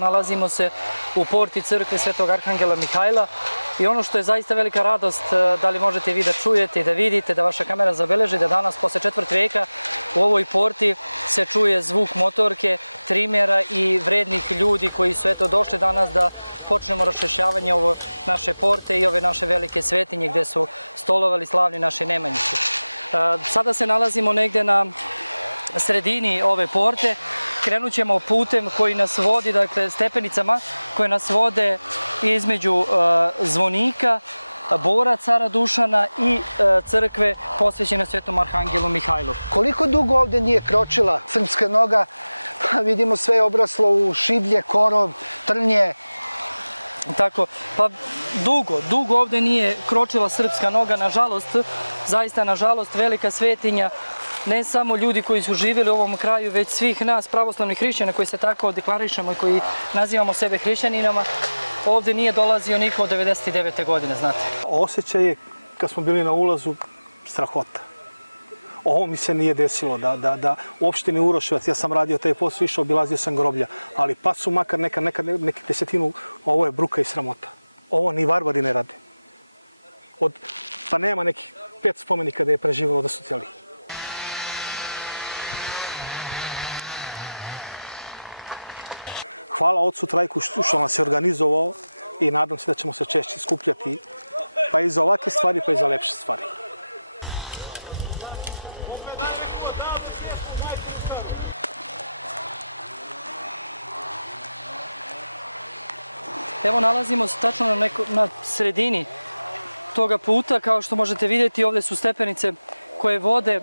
Nalazimo se u porti crkve Svetog Arhangela Mihajla i ono što je zaista velika radost, da li možete vi da čujete i da vidite, da vaša kamera zabeleži, da danas posle četvrt veka u ovoj porti se čuje zvuk motorke, trimera i vrednih ljudi koji su došli danas da počnemo raščišćavanje ovo naše porte i ove naše velike svetinje gde su stolovali slavni naši Nemanjići. Sada se nalazimo negde na sredini ove porte. Krenut ćemo putem koji nas vodi, dakle stepenicama koje nas vode između zvonika, bora cara Dušana i crkve posvećene Svetom Arhangelu Mihajlu. Koliko dugo ovde nije kročila srpska noga? Vidimo sve je obraslo u šiblje, korov, trnje. Tako, pa dugo ovde nije kročila srpska noga, nažalost, zaista nažalost, velika svetinja, ne samo ljudi koji su živjeli u ovom kraju, već svih nas pravoslavnih hrišćana koji se tako deklarišemo i koji nazivamo sebe hrišćaninama, ovde nije dolazio niko od 99. godine, znate. Osjećaj je, kad smo bili na ulazu, strahota. Ovo mi se nije desilo, da u opštini Uroševac, ja sam radio taj posao, išao, obilazio sam groblja, ali pa su makar neki desetinu, ovo je bruka i sramota. Ovo ni varvari ne rade. Pa nema nekih 5 spomenika da je preživalo da su cijeli. Hvala ocu Trajku što nas je organizovao i nadam se da ćemo se češće skupljati pa i za ovakve stvari, pa i za lepše stvari. Evo nalazimo se tačno na sredini toga puta, kao što možete vidjeti ovdje su stepenice koje vode,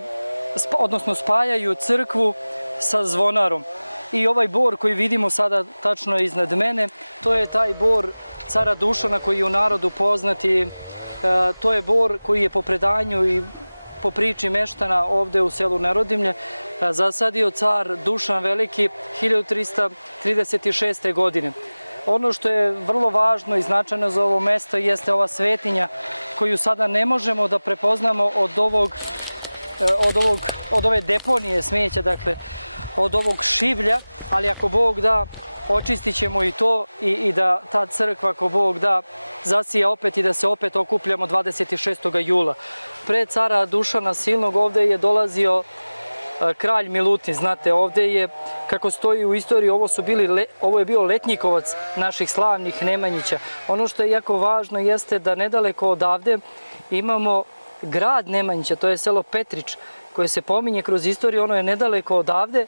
odnosno spajaju crkvu sa zvonarom. I ovaj bor koji vidimo sada tačno iznad mene, to je taj bor cara Dušana koji je u narodu poznat i to je bor koji je po predanju i po priči meštana ovde u selu Nerodimlje zasadio car Dušan Veliki 1336. godine. Ono što je vrlo važno i značajno za ovo mesto jeste ova svetinja koju sada ne možemo da prepoznamo od ove deponije smeća, dakle od ovog šiblja, ali ako Bog da, očistit ćemo i to i da ta crkva, ako Bog da, zasija opet i da se opet okupljamo 26. jula. Pre cara Dušana Silnog ovde je dolazio kralj Milutin, znate, ovde je, kako stoji u istoriji, ovo je bio letnjikovac naših slavnih Nemanjića. Ono što je jako važno jeste da nedaleko odavde imamo grad Nemanjića, to je selo Petrić, koje se pominje kroz istoriju, ono je nedaleko odavde,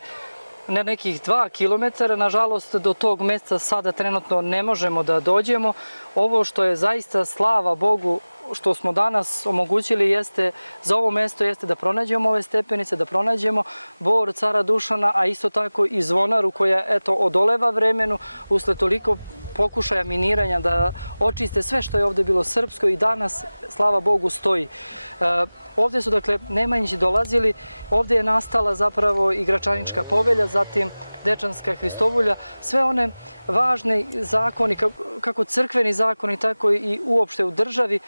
na nekih 2 kilometara. Nažalost, do tog mesta sada trenutno ne možemo da dođemo. Ovo što je zaista slava Bogu, što smo danas omogućili jeste, za ovo mesto jeste da pronađemo ove stepenice, da pronađemo bor cara Dušana, a isto tako i zvonaru koja, eto, odoleva vremenu usled toliko pokušaja miniranja da očiste sve što je ovde bilo srpsko i danas, slava Bogu, stoji. Ovde su, dakle, Nemanjići dolazili, ovde je nastala zapravo i Gračanička povelja, zatim Dečanska Hristovulja, sve one važne zakoni, kako crkveni zakoni, tako i uopšte u državi,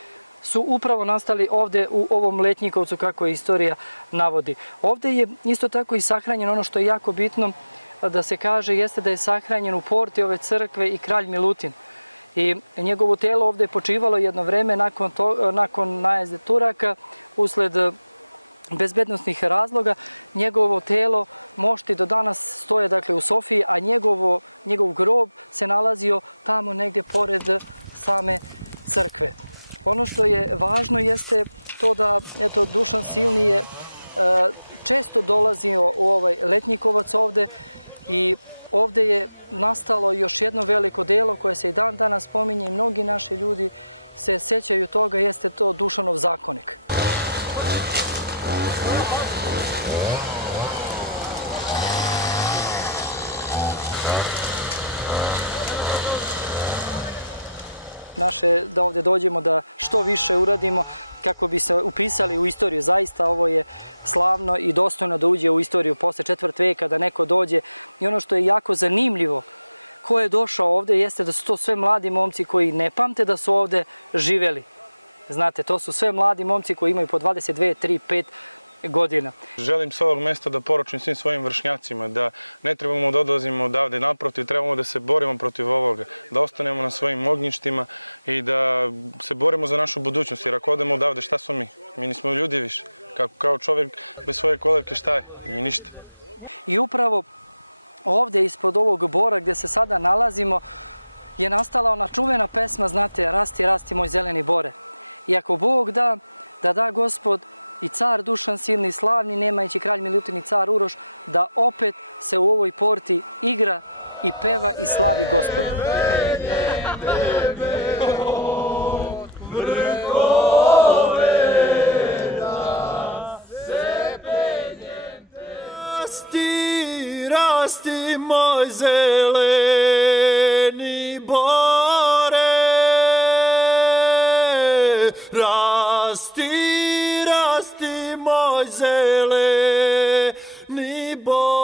su upravo nastali ovde u ovom Letnjikovcu, kako je istorija navodi. Ovde je isto tako i sahranjeno ono što je jako bitno da se kaže, jeste da je sahranjen u porti ove crkve i kralj Milutin. I njegovo telo ovde je počivalo jedno vreme nakon najezde Turaka, usled bezbednostnih razloga. Njegovo telo, mošti do danas stoje, dakle, u Sofiji, a njegov grob se nalazio tamo negdje pored same crkve. Ono što je važno jeste to da, eto, Dušan Silni je često dolazio u ovaj Letnjikovac ovde i ovde je nastalo još jedno veliko delo koje se i dan danas spominje i mnogi naši ljudi se sećaju toga, jeste to Dušanov zakonik. Naše da ovde dođemo, da što više uradimo kako bi se upisali u istoriju. Zaista ovo je slavno i dostojno da uđe u istoriju posle četvrt veka, da neko dođe. I ono što je jako zanimljivo ko je došao ovde jeste da su to sve mladi momci koji ne pamte da su ovde živeli. Znate, to su sve mladi momci koji imaju po 22, 3, 5 godina. Želim s ovog mesta da poručim svim svojim vršnjacima da ne trebamo da odlazimo odavde, naprotiv, trebamo da se borimo protiv ovoga, da ostanemo na svojim ognjištima i da se borimo za našu budućnost, jer ako odemo odavde, šta smo mi? Mi nismo ljudi više. Kao čovjek bez svoje kolevke šta je? Nije ništa. I upravo ovde ispod ovog bora gde se sada nalazimo je nastala ona čuvena pesma, znate, rasti, rasti moj zeleni bore. I ako Bog da, da da Gospod i car Dušan silni slavni, nemajući kralj Milutin i car Uroš, da opet se u ovoj porti igra i peva i slavi Gospod. Rasti, rasti moj zeleni bore, rasti, rasti moj zeleni bore.